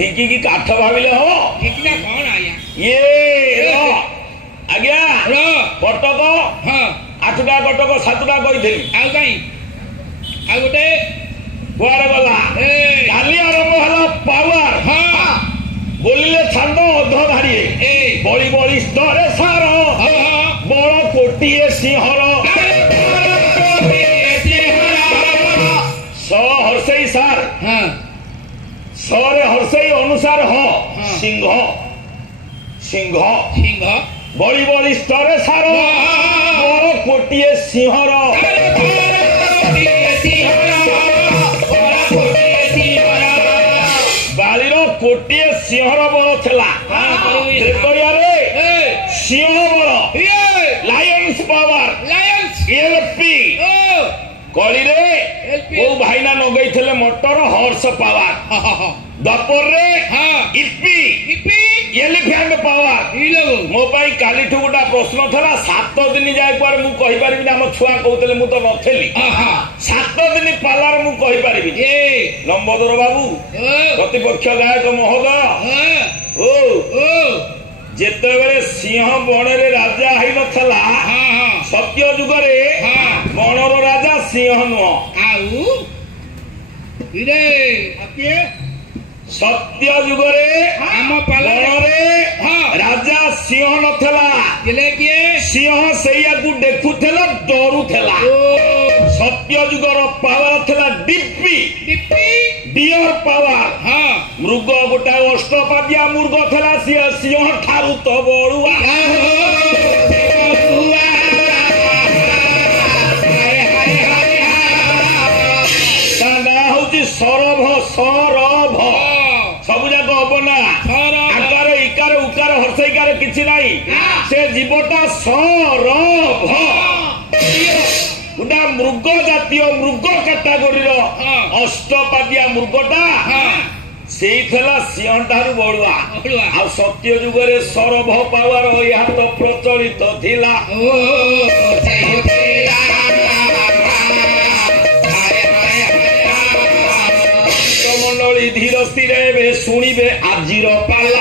ढिंकी की काठ भाविले हो ढिंकीटा कौन आया ये आज्ञा कटक हाँ 8टा कटक 7टा कही आउ कहीं आउ गोटे कुआरे गला काली आरंभ हला पावर हाँ बोलिले छंद अध धाड़ी बड़ी बड़ी स्तरे सार बड़ कोटिए सिंहर स हर्षई सार हाँ सरे हर्षई अनुसार ह सिंह सिंह सिंह बड़ी बड़ी स्तरे सार बड़ कोटिए सिंहर बालीर कोटिए सिंहर बड़ थिला सिंह बड़ लायंस पावर एलपी कली रे वो भाईना नगई थे मोटर हॉर्स पावर दपर रे इपी एलिफेंट पावर मो पाई काली ठु गोटा प्रश्न था 7 दिन जाए कुआर मु कहि परिबि ना हम छुआ कहउतले मु तो नथेली 7 दिन पालार मु कहि परिबि लंबोदर बाबू प्रतिपक्ष गायक महोदय ओ जेतेबेले सिंह बणरे राजा हाई नथला सत्य जुगरे बणर राजा सिंह नुह आउ इरे आके सत्य जुगरे आम बणरे राजा सिंह नथला गेले किए सिंह सेया को देखुथला डरुथला सत्य जुगर पावर थला डिप्पी डियर पावर मृग गोटा अष्टपादिया मृग थला सिंह ठारू तो बड़ुआ सरभ सरभ सब जाक हम ना आकार इकार उकार हर्षईकार किसी नहीं से जीवटा सरभ गोटा मृग जातीय मृग कैटागोरी अष्टपादिया मृगटा से सिंह ठारू बड़ुआ आ सत्य जुगरे सरभ पावर यह तो प्रचलित थिला मंडली धीर स्थिर शुणिबे आजिर पाला